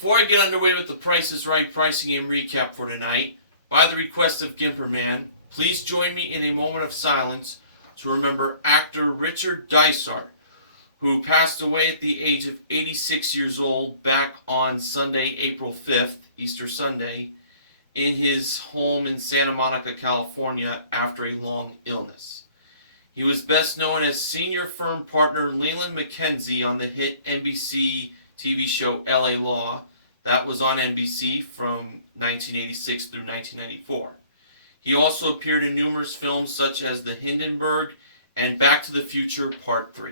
Before I get underway with the Price is Right pricing game recap for tonight, by the request of Gimperman, please join me in a moment of silence to remember actor Richard Dysart, who passed away at the age of 86 years old back on Sunday, April 5th, Easter Sunday, in his home in Santa Monica, California, after a long illness. He was best known as senior firm partner Leland McKenzie on the hit NBC TV show LA Law. That was on NBC from 1986 through 1994. He also appeared in numerous films such as The Hindenburg and Back to the Future Part 3.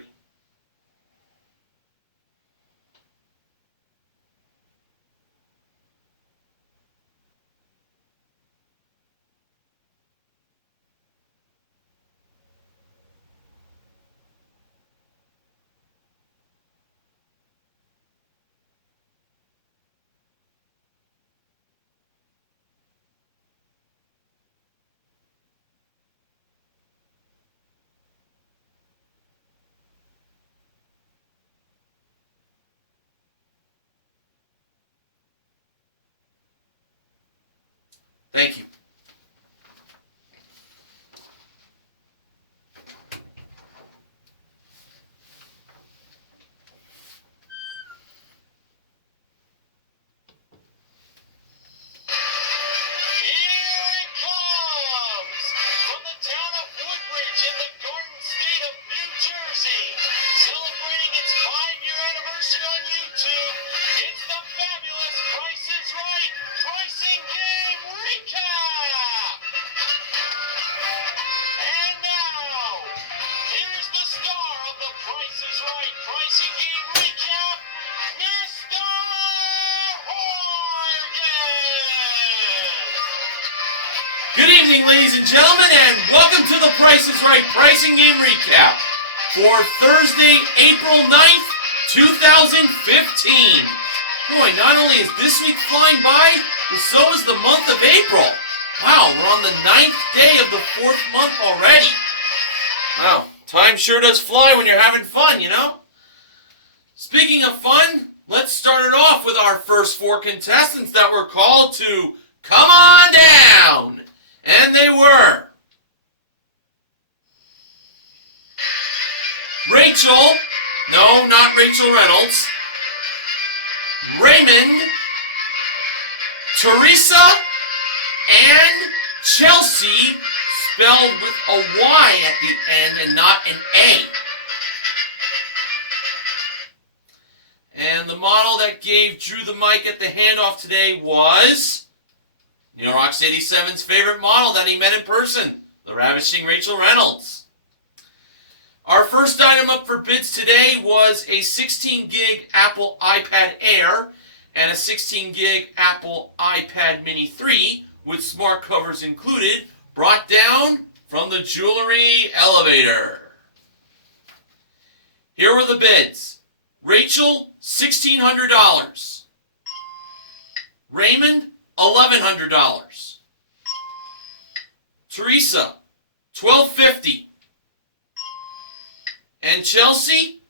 Thank you. Celebrating its 5-year anniversary on YouTube, it's the fabulous Price is Right pricing game recap! And now, here's the star of the Price is Right pricing game recap, Mr. Horgan! Good evening, ladies and gentlemen, and welcome to the Price is Right pricing game recap for Thursday, April 9th, 2015. Boy, not only is this week flying by, but so is the month of April. Wow, we're on the 9th day of the 4th month already. Wow, time sure does fly when you're having fun, you know? Speaking of fun, let's start it off with our first 4 contestants that were called to come on down. And they were Rachel, no, not Rachel Reynolds, Raymond, Teresa, and Chelsea, spelled with a Y at the end and not an A. And the model that gave Drew the mic at the handoff today was Neil Rocks 87's favorite model that he met in person, the ravishing Rachel Reynolds. Our first item up for bids today was a 16 gig Apple iPad Air and a 16 gig Apple iPad Mini 3 with smart covers included, brought down from the jewelry elevator. Here were the bids. Rachel, $1,600. Raymond, $1,100. Teresa, $1,250. And Chelsea,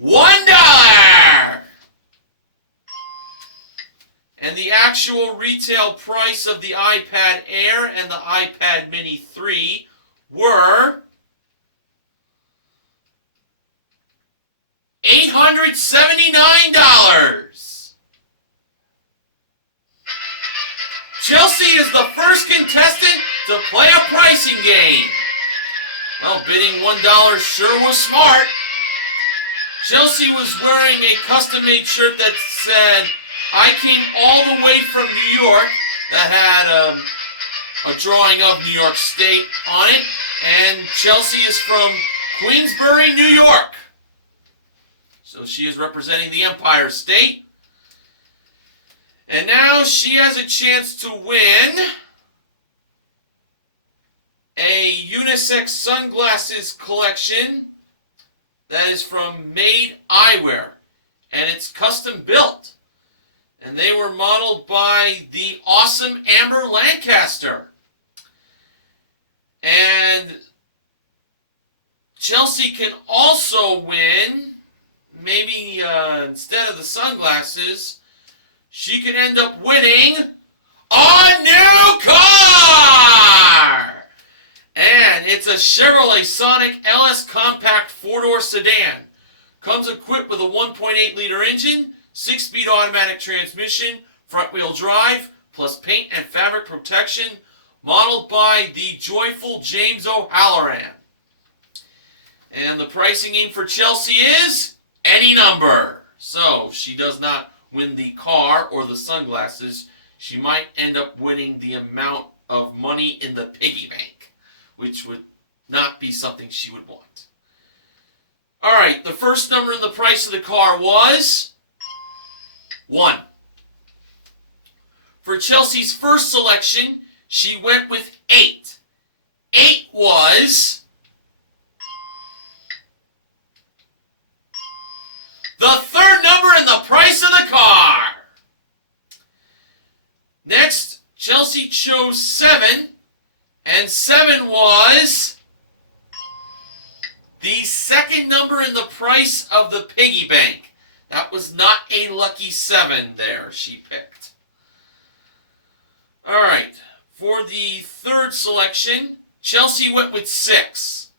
$1. And the actual retail price of the iPad Air and the iPad Mini 3 were $879. Chelsea is the first contestant to play a pricing game. Well, bidding $1 sure was smart. Chelsea was wearing a custom-made shirt that said, "I came all the way from New York," that had a drawing of New York State on it. And Chelsea is from Queensbury, New York. So she is representing the Empire State. And now she has a chance to win a unisex sunglasses collection that is from Made Eyewear, and it's custom built. And they were modeled by the awesome Amber Lancaster. And Chelsea can also win, maybe instead of the sunglasses, she could end up winning a new car! And it's a Chevrolet Sonic LS Compact 4-door sedan. Comes equipped with a 1.8-liter engine, 6-speed automatic transmission, front-wheel drive, plus paint and fabric protection, modeled by the joyful James O'Halloran. And the pricing aim for Chelsea is any number. So, she does not win the car or the sunglasses. She might end up winning the amount of money in the piggy bank, which would not be something she would want. Alright, the first number in the price of the car was 1. For Chelsea's first selection, she went with 8. 8 was the third number in the price of the car. Next, Chelsea chose 7, and 7 was the second number in the price of the piggy bank. That was not a lucky 7 there she picked. Alright, for the third selection, Chelsea went with 6.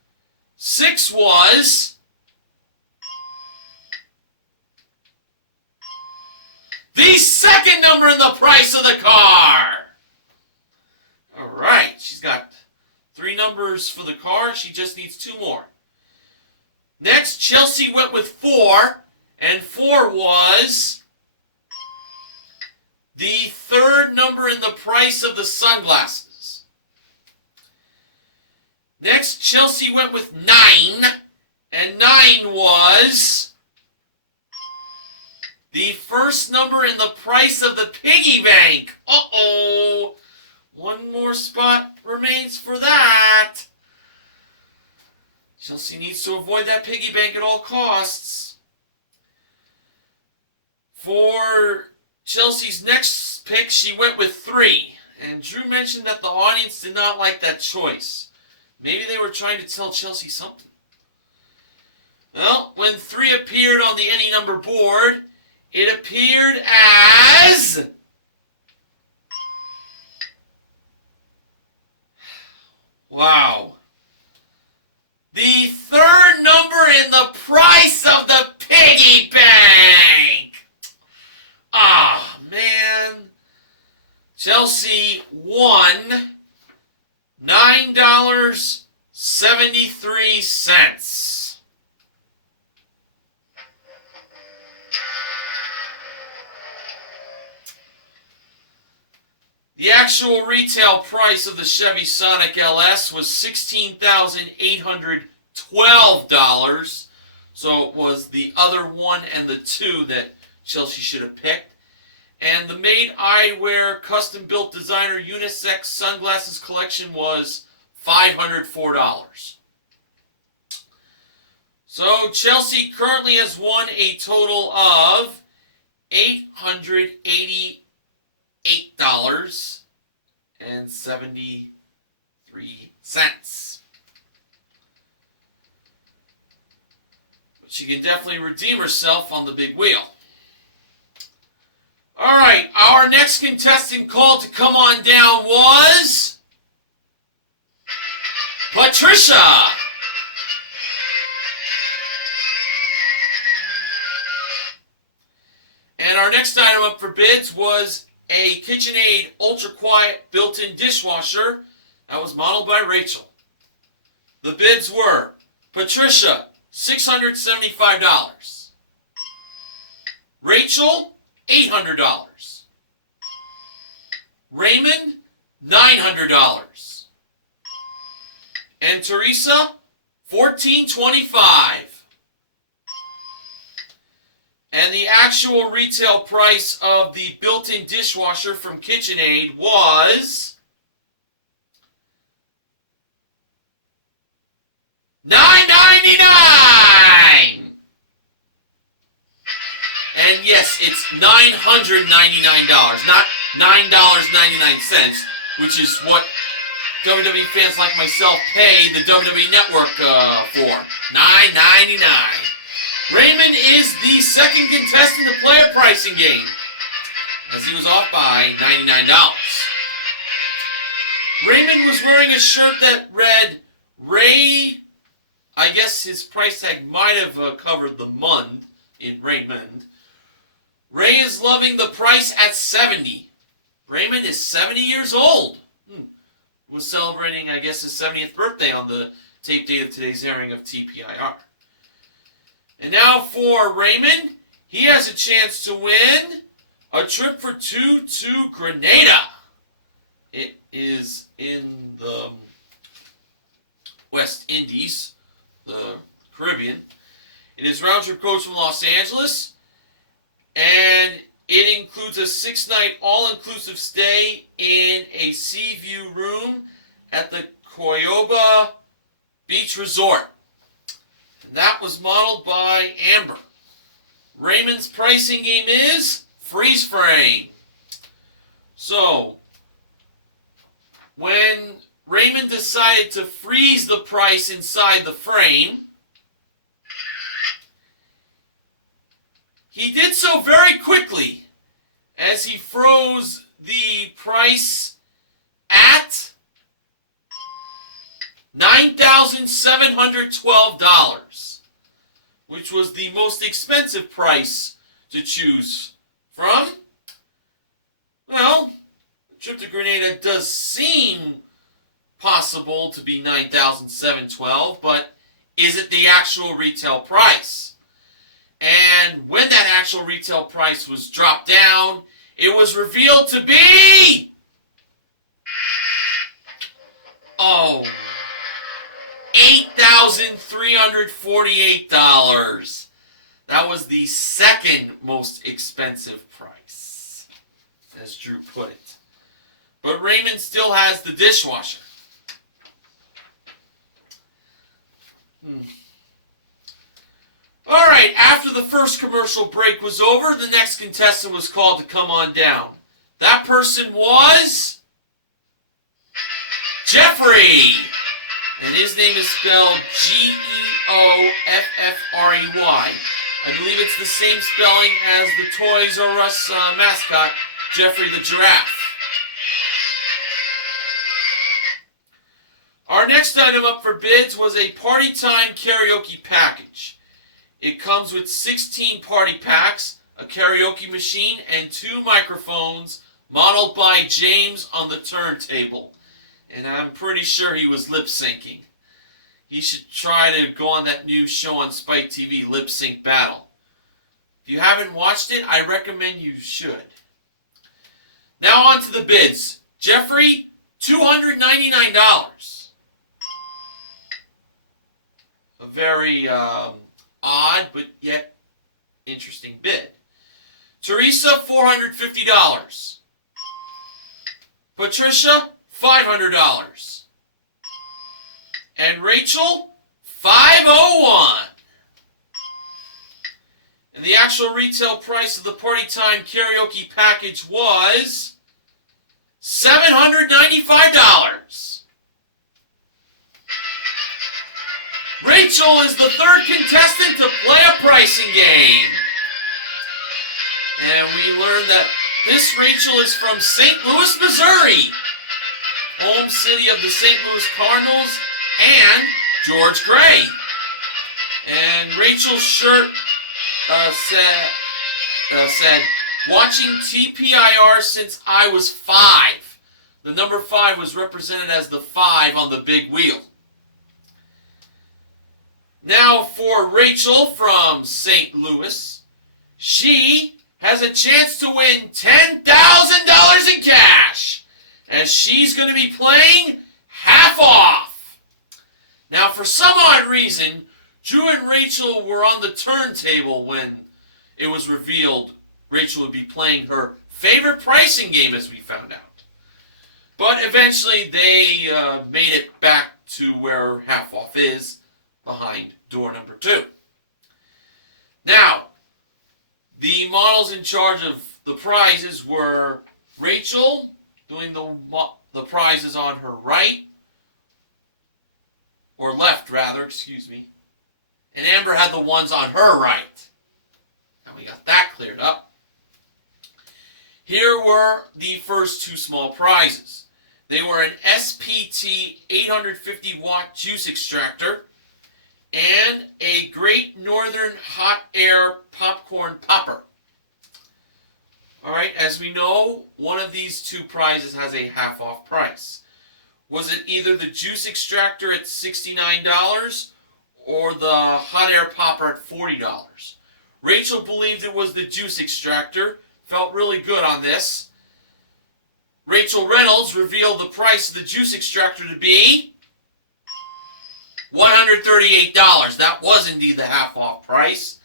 6 was the second number in the price of the car. Alright, she's got 3 numbers for the car. She just needs 2 more. Next, Chelsea went with 4, and 4 was the third number in the price of the sunglasses. Next, Chelsea went with 9, and 9 was the first number in the price of the piggy bank. Uh-oh. 1 more spot remains for that. Chelsea needs to avoid that piggy bank at all costs. For Chelsea's next pick, she went with 3. And Drew mentioned that the audience did not like that choice. Maybe they were trying to tell Chelsea something. Well, when 3 appeared on the any number board, it appeared as wow. The third number in the price of the piggy bank. Ah, man. Chelsea won $9.73. The actual retail price of the Chevy Sonic LS was $16,812. So it was the other 1 and the 2 that Chelsea should have picked. And the Made Eyewear Custom Built Designer Unisex Sunglasses Collection was $504. So Chelsea currently has won a total of $888.73. But she can definitely redeem herself on the big wheel. Alright, our next contestant called to come on down was Patricia. And our next item up for bids was a KitchenAid Ultra Quiet built-in dishwasher that was modeled by Rachel. The bids were Patricia, $675. Rachel, $800. Raymond, $900. And Teresa, $1,425. And the actual retail price of the built-in dishwasher from KitchenAid was $999. And yes, it's $999, not $9.99, which is what WWE fans like myself pay the WWE Network for. $9.99. Raymond is the second contestant to play a pricing game. as he was off by $99. Raymond was wearing a shirt that read, Ray, I guess his price tag might have covered the Mund in Raymond. Ray is loving the price at 70. Raymond is 70 years old. Was celebrating, I guess, his 70th birthday on the tape date of today's airing of TPIR. And now for Raymond, he has a chance to win a trip for two to Grenada. It is in the West Indies, the Caribbean. It is round trip coach from Los Angeles, and it includes a 6-night all-inclusive stay in a sea view room at the Coyoba Beach Resort. And that was modeled by Amber. Raymond's pricing game is freeze frame. So, when Raymond decided to freeze the price inside the frame, he did so very quickly as he froze the price at $9,712, which was the most expensive price to choose from. Well, the trip to Grenada does seem possible to be $9,712, but is it the actual retail price? And when that actual retail price was dropped down, it was revealed to be $8,348. That was the second most expensive price, as Drew put it. But Raymond still has the dishwasher. Alright, after the first commercial break was over, the next contestant was called to come on down. That person was Jeffrey. And his name is spelled Geoffrey. I believe it's the same spelling as the Toys R Us mascot, Jeffrey the Giraffe. Our next item up for bids was a Party Time karaoke package. It comes with 16 party packs, a karaoke machine, and 2 microphones modeled by James on the turntable. And I'm pretty sure he was lip-syncing. He should try to go on that new show on Spike TV, Lip Sync Battle. If you haven't watched it, I recommend you should. Now on to the bids. Jeffrey, $299. A very odd but yet interesting bid. Teresa, $450. Patricia, $500. And Rachel, $501. And the actual retail price of the Party Time karaoke package was $795. Rachel is the third contestant to play a pricing game. And we learned that this Rachel is from St. Louis, Missouri, home city of the St. Louis Cardinals and George Gray. And Rachel's shirt said, watching TPIR since I was 5. The number 5 was represented as the 5 on the big wheel. Now for Rachel from St. Louis. She has a chance to win $10,000 in cash, as she's going to be playing half off. Now for some odd reason, Drew and Rachel were on the turntable when it was revealed Rachel would be playing her favorite pricing game, as we found out. But eventually they made it back to where half off is, behind door number 2. Now, the models in charge of the prizes were Rachel doing the prizes on her right, or left rather, excuse me, and Amber had the ones on her right. And we got that cleared up. Here were the first two small prizes. They were an SPT 850 watt juice extractor and a Great Northern Hot Air popcorn popper. Alright, as we know, one of these two prizes has a half off price. Was it either the juice extractor at $69 or the hot air popper at $40? Rachel believed it was the juice extractor, felt really good on this. Rachel Reynolds revealed the price of the juice extractor to be $138. That was indeed the half off price.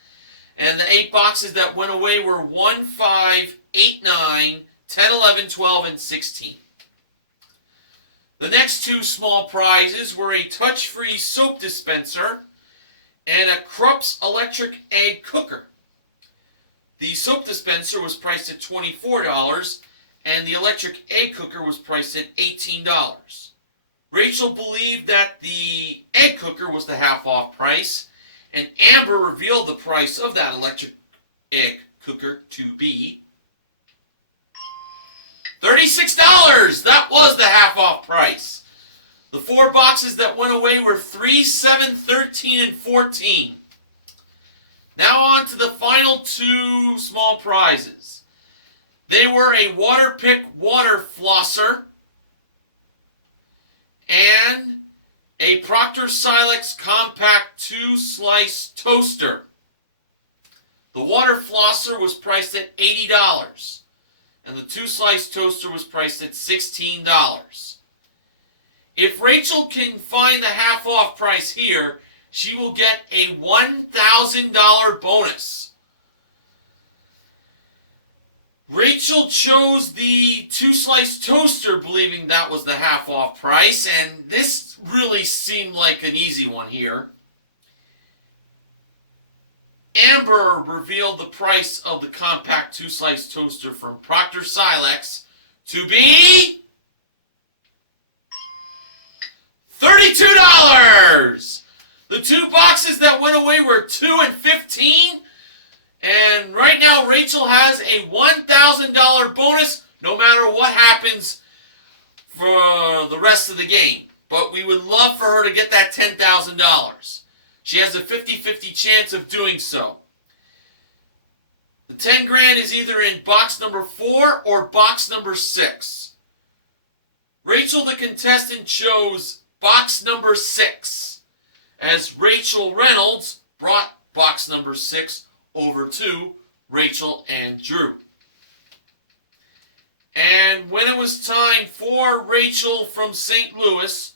And the 8 boxes that went away were 1, 5, 8, 9, 10, 11, 12, and 16. The next two small prizes were a touch-free soap dispenser and a Krupp's electric egg cooker. The soap dispenser was priced at $24 and the electric egg cooker was priced at $18. Rachel believed that the egg cooker was the half off price, and Amber revealed the price of that electric egg cooker to be $36. That was the half off price. The 4 boxes that went away were 3, 7, 13, and 14. Now on to the final 2 small prizes. They were a Waterpik water flosser and a Procter Silex Compact 2-slice toaster. The water flosser was priced at $80 and the 2-slice toaster was priced at $16. If Rachel can find the half off price here, she will get a $1,000 bonus. Rachel chose the 2-slice toaster believing that was the half off price, and this really seemed like an easy one here. Amber revealed the price of the compact 2-slice toaster from Procter Silex to be $32. The 2 boxes that went away were 2 and 15. And right now, Rachel has a $1,000 bonus no matter what happens for the rest of the game. But we would love for her to get that $10,000. She has a 50-50 chance of doing so. The 10 grand is either in box number 4 or box number 6. Rachel, the contestant, chose box number 6, as Rachel Reynolds brought box number 6 over to Rachel and Drew. And when it was time for Rachel from St. Louis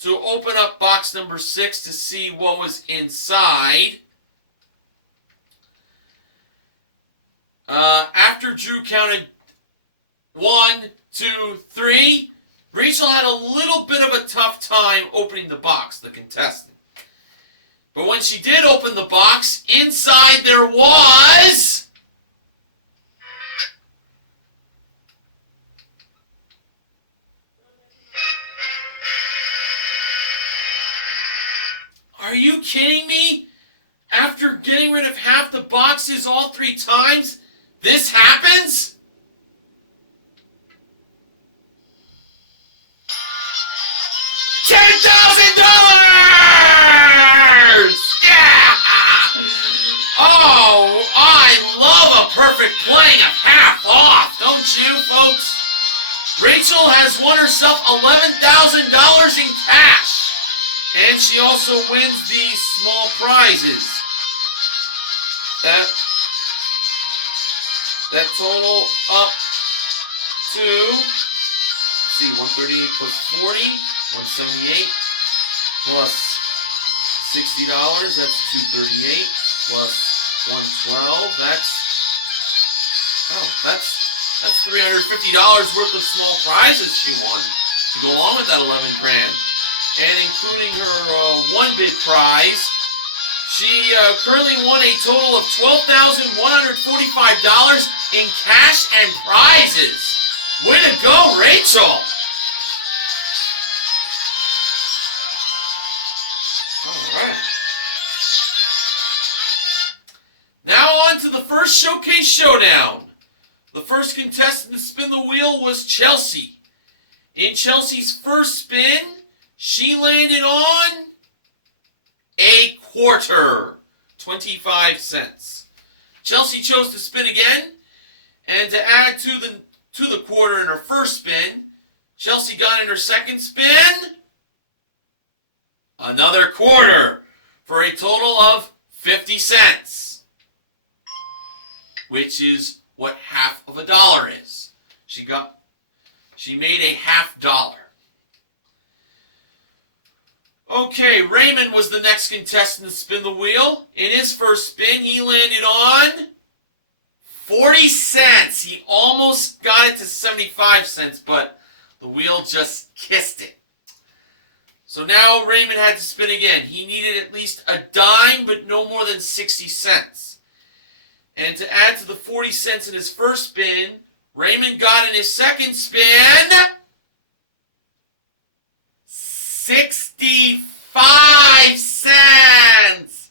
to open up box number 6 to see what was inside, after Drew counted 1, 2, 3, Rachel had a little bit of a tough time opening the box, the contestant. But when she did open the box, inside there was Are you kidding me? After getting rid of half the boxes all 3 times, this happens? $10,000! Yeah! Oh, I love a perfect playing of half off, don't you, folks? Rachel has won herself $11,000 in cash. And she also wins these small prizes. That total up to, let's see, 138 plus 40, 178 plus $60, that's 238 plus 112, that's $350 worth of small prizes she won to go along with that 11 grand. And including her one bid prize, she currently won a total of $12,145 in cash and prizes. Way to go, Rachel! Alright. Now on to the first Showcase Showdown. The first contestant to spin the wheel was Chelsea. In Chelsea's first spin, she landed on a quarter, 25 cents. Chelsea chose to spin again, and to add to the quarter in her first spin, Chelsea got in her second spin another quarter for a total of 50 cents, which is what half of a dollar is. She made a $half. Okay, Raymond was the next contestant to spin the wheel. In his first spin, he landed on 40 cents. He almost got it to 75 cents, but the wheel just kissed it. So now Raymond had to spin again. He needed at least a dime, but no more than 60 cents. And to add to the 40 cents in his first spin, Raymond got in his second spin 65 cents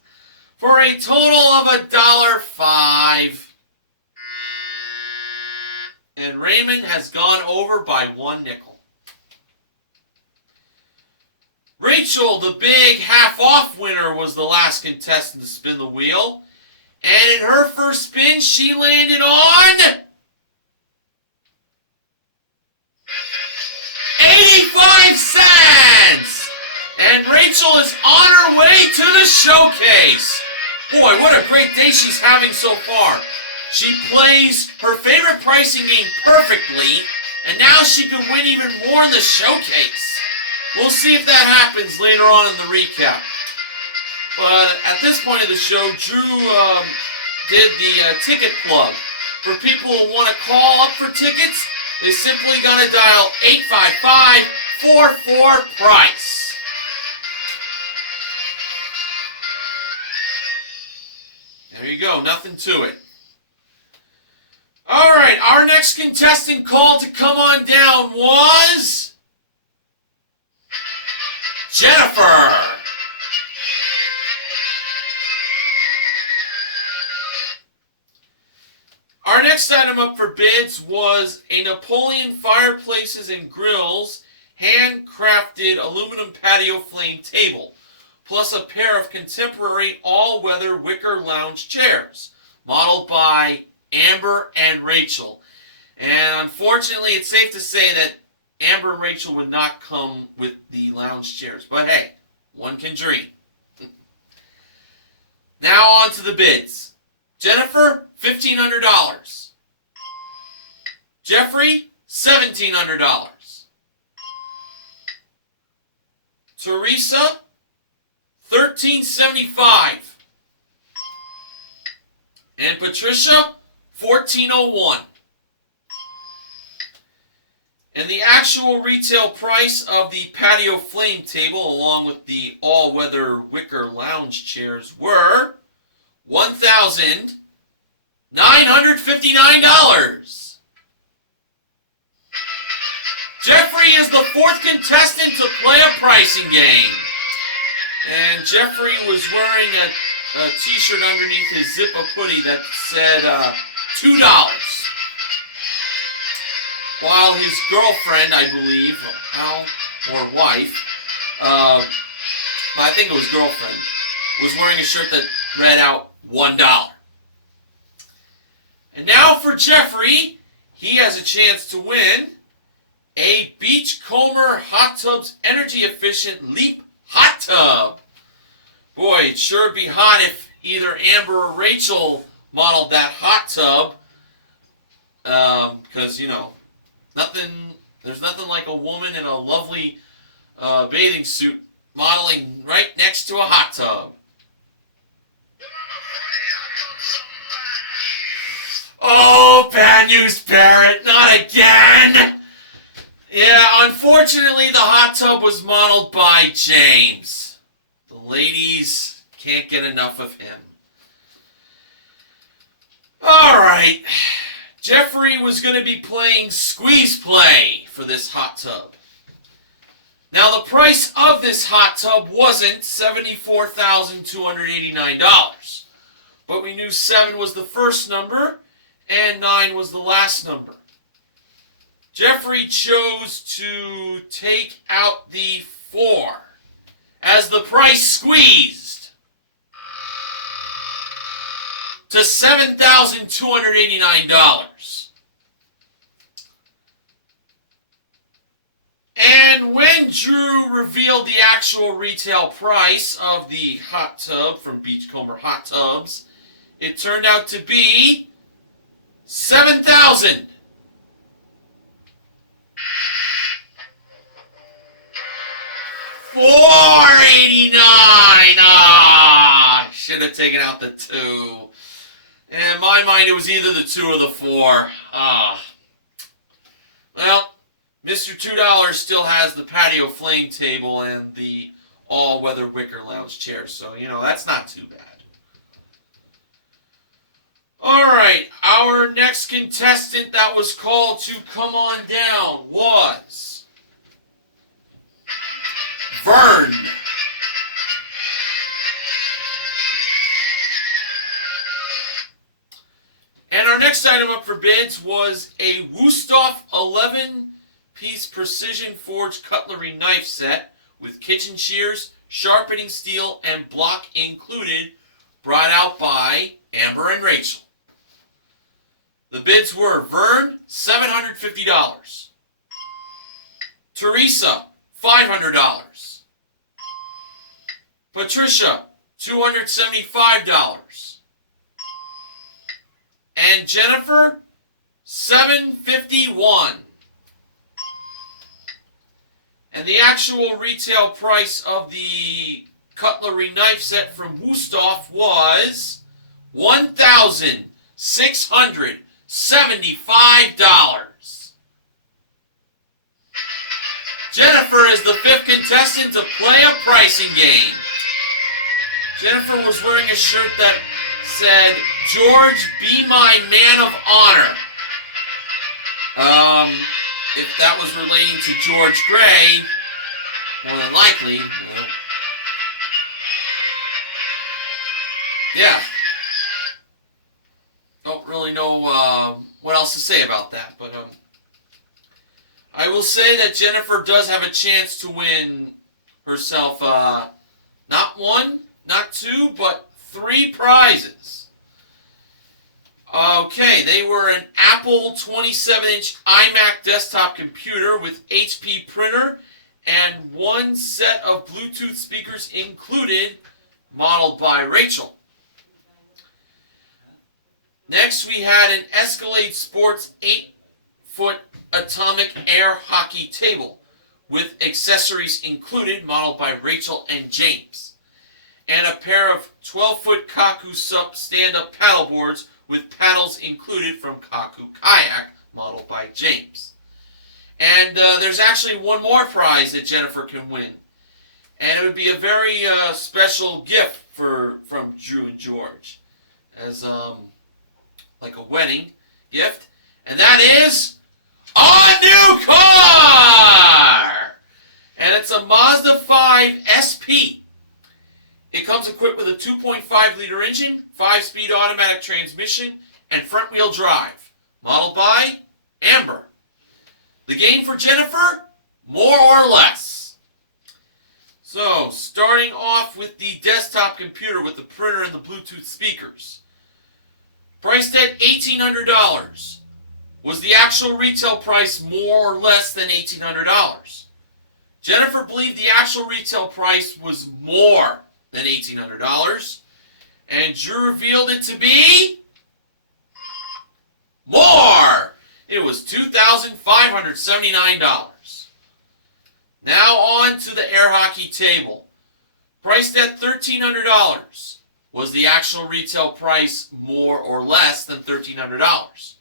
for a total of $1.05. And Raymond has gone over by 1 nickel. Rachel, the big half-off winner, was the last contestant to spin the wheel. And in her first spin, she landed on 85 cents! And Rachel is on her way to the showcase. Boy, what a great day she's having so far. She plays her favorite pricing game perfectly, and now she could win even more in the showcase. We'll see if that happens later on in the recap. But at this point of the show, Drew did the ticket plug. For people who want to call up for tickets, they simply got to dial 855-44-PRICE. There you go, nothing to it. All right, our next contestant called to come on down was Jennifer. Our next item up for bids was a Napoleon Fireplaces and Grills handcrafted aluminum patio flame table, plus a pair of contemporary all-weather wicker lounge chairs, modeled by Amber and Rachel. And unfortunately, it's safe to say that Amber and Rachel would not come with the lounge chairs. But hey, one can dream. Now on to the bids. Jennifer, $1,500. Jeffrey, $1,700. Teresa, $1,375. And Patricia, $1,401. And the actual retail price of the patio flame table, along with the all-weather wicker lounge chairs, were $1,959. Jeffrey is the fourth contestant to play a pricing game. And Jeffrey was wearing a t-shirt underneath his zip-up hoodie that said $2. While his girlfriend, I believe, or wife, I think it was girlfriend, was wearing a shirt that read out $1. And now for Jeffrey, he has a chance to win a Beachcomber Hot Tubs Energy Efficient Leap Hot Tub. Boy, it'd sure be hot if either Amber or Rachel modeled that hot tub. Because, you know, there's nothing like a woman in a lovely bathing suit modeling right next to a hot tub. Oh, bad news, Barrett, not again! Yeah, unfortunately, the hot tub was modeled by James. The ladies can't get enough of him. Alright, Jeffrey was going to be playing Squeeze Play for this hot tub. Now, the price of this hot tub wasn't $74,289, but we knew 7 was the first number, and 9 was the last number. Jeffrey chose to take out the 4 as the price squeezed to $7,289. And when Drew revealed the actual retail price of the hot tub from Beachcomber Hot Tubs, it turned out to be $7,489. Ah, should have taken out the 2. And in my mind, it was either the 2 or the 4. Well, Mr. $2 still has the patio flame table and the all-weather wicker lounge chair, so, that's not too bad. Alright, our next contestant that was called to come on down was Vern. And our next item up for bids was a Wusthof 11-piece precision forged cutlery knife set with kitchen shears, sharpening steel, and block included, brought out by Amber and Rachel. The bids were Vern, $750. Teresa, $500. Patricia, $275. And Jennifer, $751. And the actual retail price of the cutlery knife set from Wusthof was $1,675. Jennifer is the 5th contestant to play a pricing game. Jennifer was wearing a shirt that said, "George, be my man of honor." If that was relating to George Gray, more than likely, yeah. Don't really know what else to say about that, but I will say that Jennifer does have a chance to win herself not 1, not 2, but 3 prizes. Okay, they were an Apple 27-inch iMac desktop computer with HP printer and 1 set of Bluetooth speakers included, modeled by Rachel. Next, we had an Escalade Sports 8-foot atomic air hockey table with accessories included, modeled by Rachel and James. And a pair of 12-foot Kaku Sup stand-up paddle boards with paddles included from Kaku Kayak, modeled by James. And there's actually one more prize that Jennifer can win. And it would be a very special gift from Drew and George. As like a wedding gift. And that is a new car! And it's a Mazda 5 SP. It comes equipped with a 2.5-liter engine, 5-speed automatic transmission, and front-wheel drive. Modeled by Amber. The game for Jennifer? More or less. So, starting off with the desktop computer with the printer and the Bluetooth speakers. Priced at $1,800. Was the actual retail price more or less than $1,800? Jennifer believed the actual retail price was more than $1,800. And Drew revealed it to be more. It was $2,579. Now on to the air hockey table. Priced at $1,300. Was the actual retail price more or less than $1,300?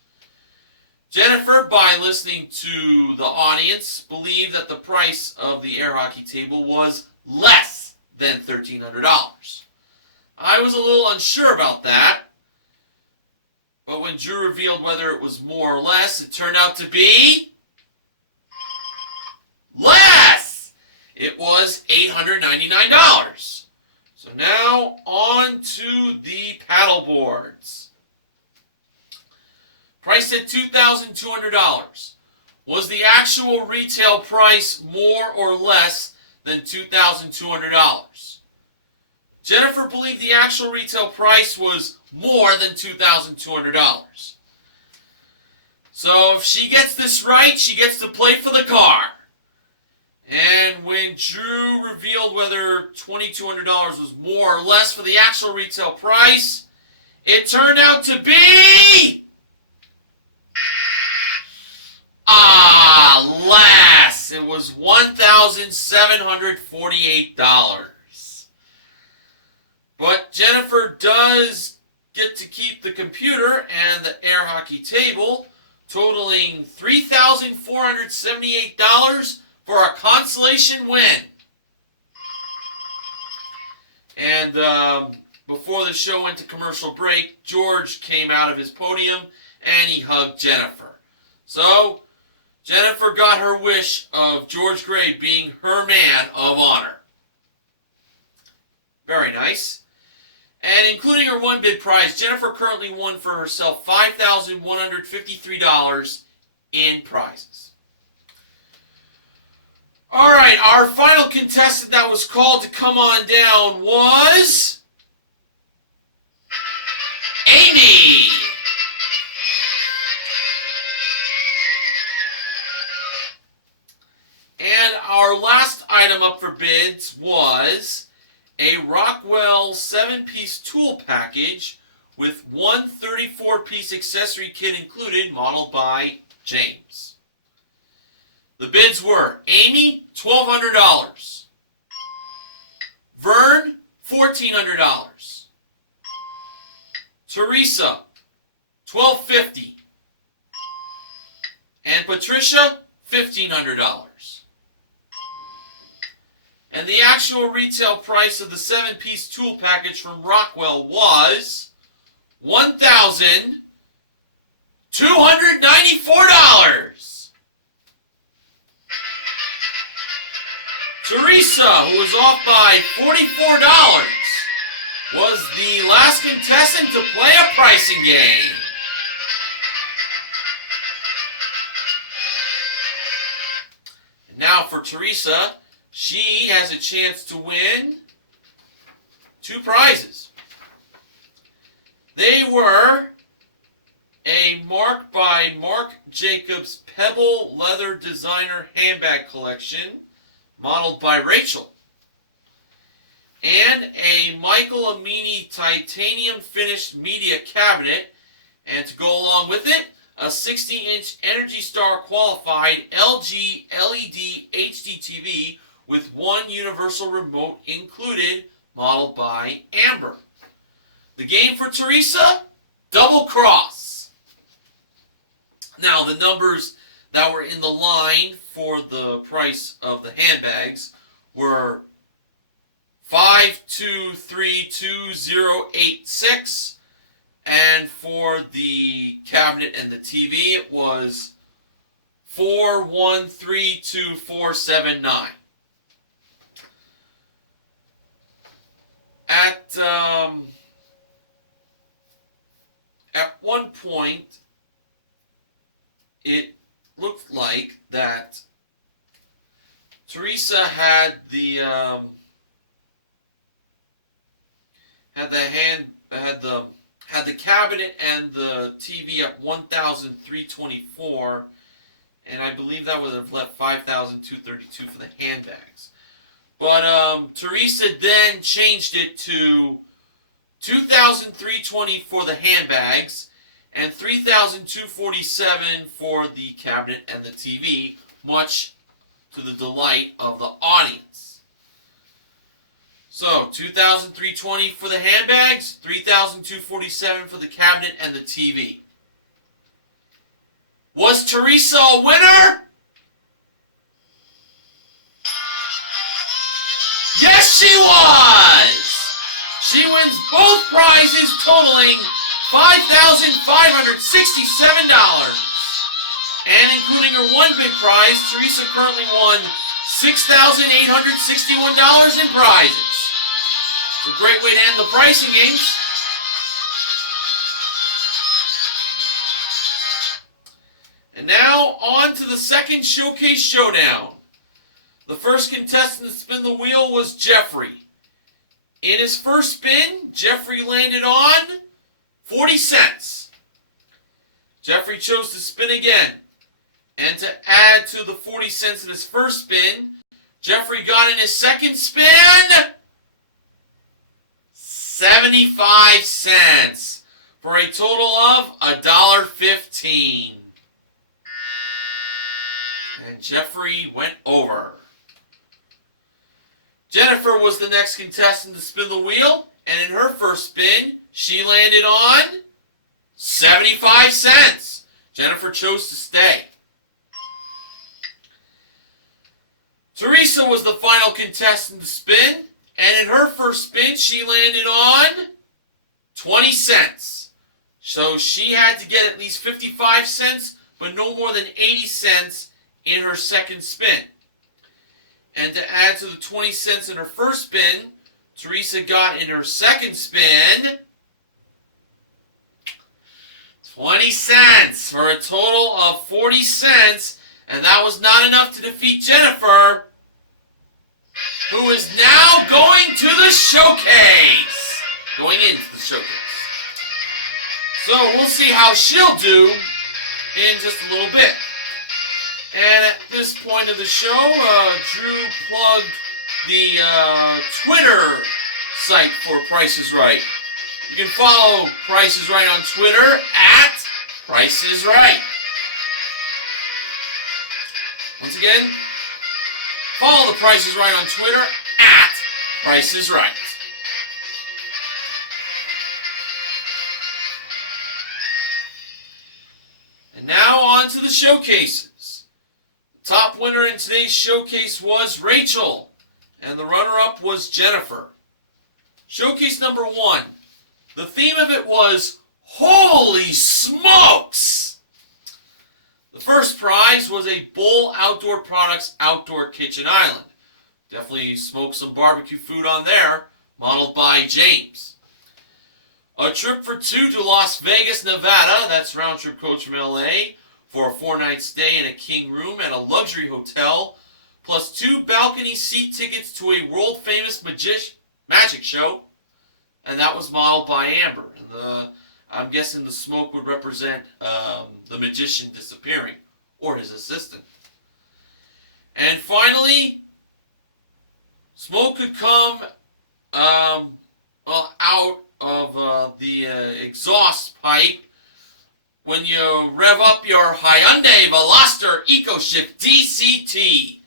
Jennifer, by listening to the audience, believed that the price of the air hockey table was less than $1,300. I was a little unsure about that, but when Drew revealed whether it was more or less, it turned out to be less! It was $899. So now on to the paddle boards. priced at $2,200. Was the actual retail price more or less than $2,200? Jennifer believed the actual retail price was more than $2,200. So if she gets this right, she gets to play for the car. And when Drew revealed whether $2,200 was more or less for the actual retail price, it turned out to be... less. It was $1,748. But Jennifer does get to keep the computer and the air hockey table, totaling $3,478 for a consolation win. And before the show went to commercial break, George came out of his podium and he hugged Jennifer. So Jennifer got her wish of George Gray being her man of honor. Very nice. And including her one bid prize, Jennifer currently won for herself $5,153 in prizes. All right, our final contestant that was called to come on down was Amy. And our last item up for bids was a Rockwell 7-piece tool package with one 34-piece accessory kit included, modeled by James. The bids were Amy, $1,200. Vern, $1,400. Teresa, $1,250. And Patricia, $1,500. And the actual retail price of the 7-piece tool package from Rockwell was $1,294. Teresa, who was off by $44, was the last contestant to play a pricing game. And now for Teresa, she has a chance to win 2 prizes. They were a Mark by Marc Jacobs Pebble Leather Designer Handbag Collection, modeled by Rachel, and a Michael Amini Titanium Finished Media Cabinet, and to go along with it, a 60-inch Energy Star qualified LG LED HD TV with one universal remote included, modeled by Amber. The game for Teresa, Double Cross. Now, the numbers that were in the line for the price of the handbags were 523286, and for the cabinet and the TV it was 4132,479. At one point, it looked like that Teresa had the cabinet and the TV at 1,324, and I believe that would have left 5,232 for the handbags. But Teresa then changed it to 2,320 for the handbags and 3,247 for the cabinet and the TV, much to the delight of the audience. So 2,320 for the handbags, 3,247 for the cabinet and the TV. Was Teresa a winner? Yes, she was! She wins both prizes totaling $5,567. And including her one big prize, Teresa currently won $6,861 in prizes. It's a great way to end the pricing games. to the second showcase showdown. The first contestant to spin the wheel was Jeffrey. In his first spin, Jeffrey landed on 40 cents. Jeffrey chose to spin again. And to add to the 40 cents in his first spin, Jeffrey got in his second spin 75 cents for a total of $1.15. And Jeffrey went over. Jennifer was the next contestant to spin the wheel, and in her first spin, she landed on 75 cents. Jennifer chose to stay. Teresa was the final contestant to spin, and in her first spin, she landed on 20 cents. So she had to get at least 55 cents, but no more than 80 cents in her second spin. And to add to the 20 cents in her first spin, Teresa got in her second spin 20 cents for a total of 40 cents, and that was not enough to defeat Jennifer, who is now going to the showcase. Going into the showcase. So we'll see how she'll do in just a little bit. And at this point of the show, Drew plugged the Twitter site for Price is Right. You can follow Price is Right on Twitter at Price is Right. Once again, follow the Price is Right on Twitter at Price is Right. And now on to the showcases. The top winner in today's showcase was Rachel, and the runner-up was Jennifer. Showcase number 1. The theme of it was Holy Smokes! The first prize was a Bowl Outdoor Products Outdoor Kitchen Island. Definitely smoked some barbecue food on there, modeled by James. A trip for 2 to Las Vegas, Nevada, that's round trip coach from LA, for a 4-night stay in a king room at a luxury hotel, plus 2 balcony seat tickets to a world-famous magic show, and that was modeled by Amber. And I'm guessing the smoke would represent the magician disappearing, or his assistant. And finally, smoke could come out of the exhaust pipe when you rev up your Hyundai Veloster EcoShift DCT.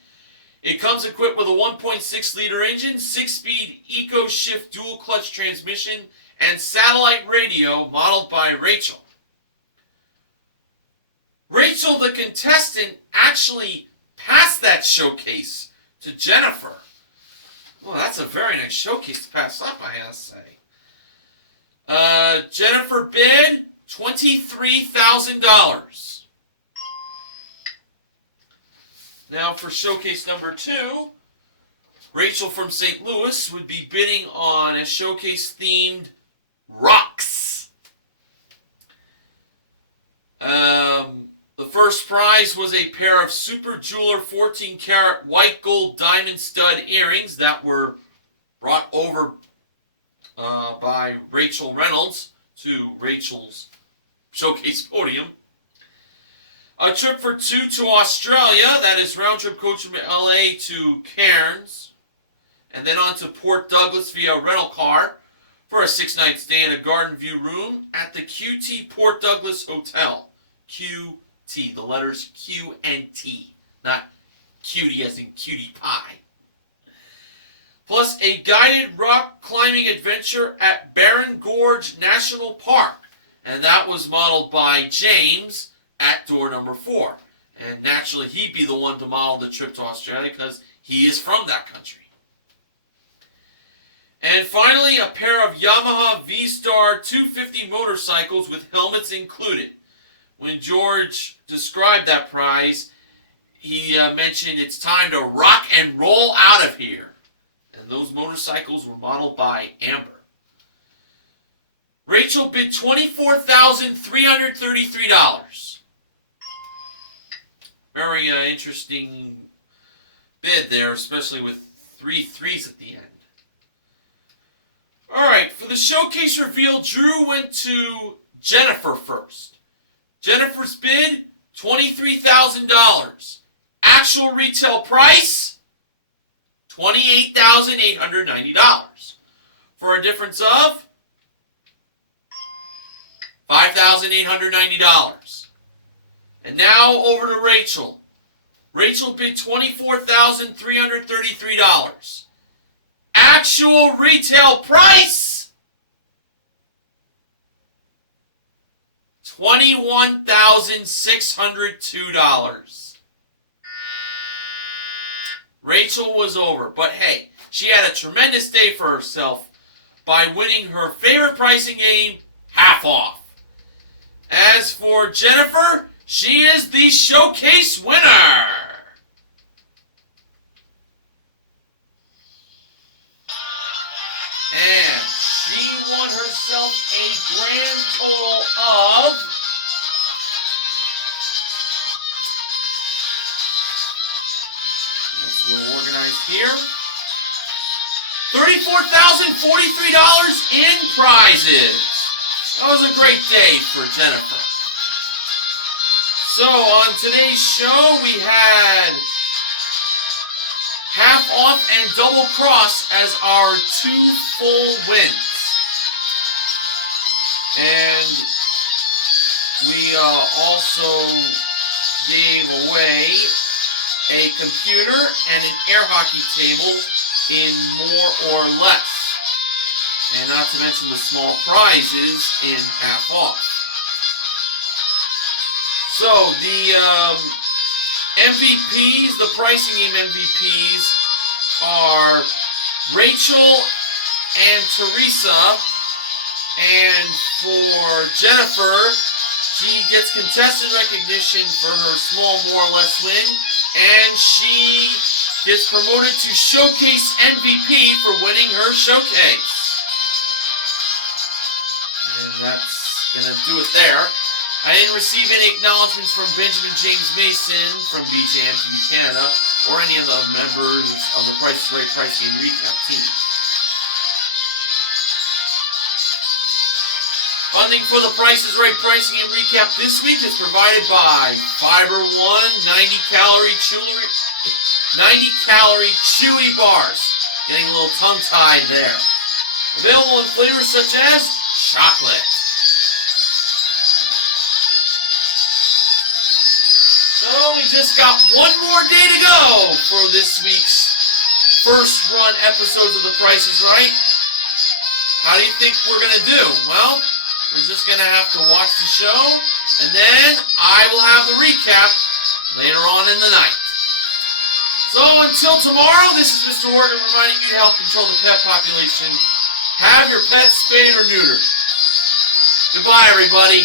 It comes equipped with a 1.6-liter engine, 6-speed EcoShift dual-clutch transmission, and satellite radio modeled by Rachel. Rachel, the contestant, actually passed that showcase to Jennifer. Well, that's a very nice showcase to pass up, I have to say. Jennifer bid $23,000. Now for showcase number 2, Rachel from St. Louis would be bidding on a showcase-themed rocks. The first prize was a pair of Super Jeweler 14-karat white gold diamond stud earrings that were brought over by Rachel Reynolds to Rachel's showcase podium. A trip for 2 to Australia, that is round trip coach from LA to Cairns, and then on to Port Douglas via rental car for a 6-night stay in a garden view room at the QT Port Douglas Hotel. QT, the letters Q and T, not cutie as in cutie pie. Plus a guided rock climbing adventure at Barron Gorge National Park, and that was modeled by James at door number 4. And naturally, he'd be the one to model the trip to Australia because he is from that country. And finally, a pair of Yamaha V-Star 250 motorcycles with helmets included. When George described that prize, he mentioned it's time to rock and roll out of here. And those motorcycles were modeled by Amber. Rachel bid $24,333. Very interesting bid there, especially with 3 threes at the end. Alright, for the showcase reveal, Drew went to Jennifer first. Jennifer's bid, $23,000. Actual retail price, $28,890. For a difference of $5,890. And now over to Rachel. Rachel bid $24,333. Actual retail price, $21,602. Rachel was over, but hey, she had a tremendous day for herself by winning her favorite pricing game, half off. As for Jennifer, she is the showcase winner. And she won herself a grand total of let's get organized here. $34,043 in prizes. That was a great day for Jennifer. So on today's show we had half off and double cross as our 2 full wins. And we also gave away a computer and an air hockey table in more or less. And not to mention the small prizes in half off. So the MVPs, the pricing game MVPs, are Rachel and Teresa. And for Jennifer, she gets contestant recognition for her small more or less win. And she gets promoted to Showcase MVP for winning her showcase. And that's going to do it there. I didn't receive any acknowledgments from Benjamin James Mason from BJM TV Canada or any of the members of the Price is Right Price Game Recap team. Funding for the Price is Right Pricing Game Recap this week is provided by Fiber One 90-calorie chewy bars. Getting a little tongue-tied there. Available in flavors such as chocolate. So we just got one more day to go for this week's first run episodes of The Price is Right. How do you think we're going to do? Well, we're just going to have to watch the show, and then I will have the recap later on in the night. So until tomorrow, this is Mr. Horgan reminding you to help control the pet population. Have your pet spayed or neutered. Goodbye, everybody.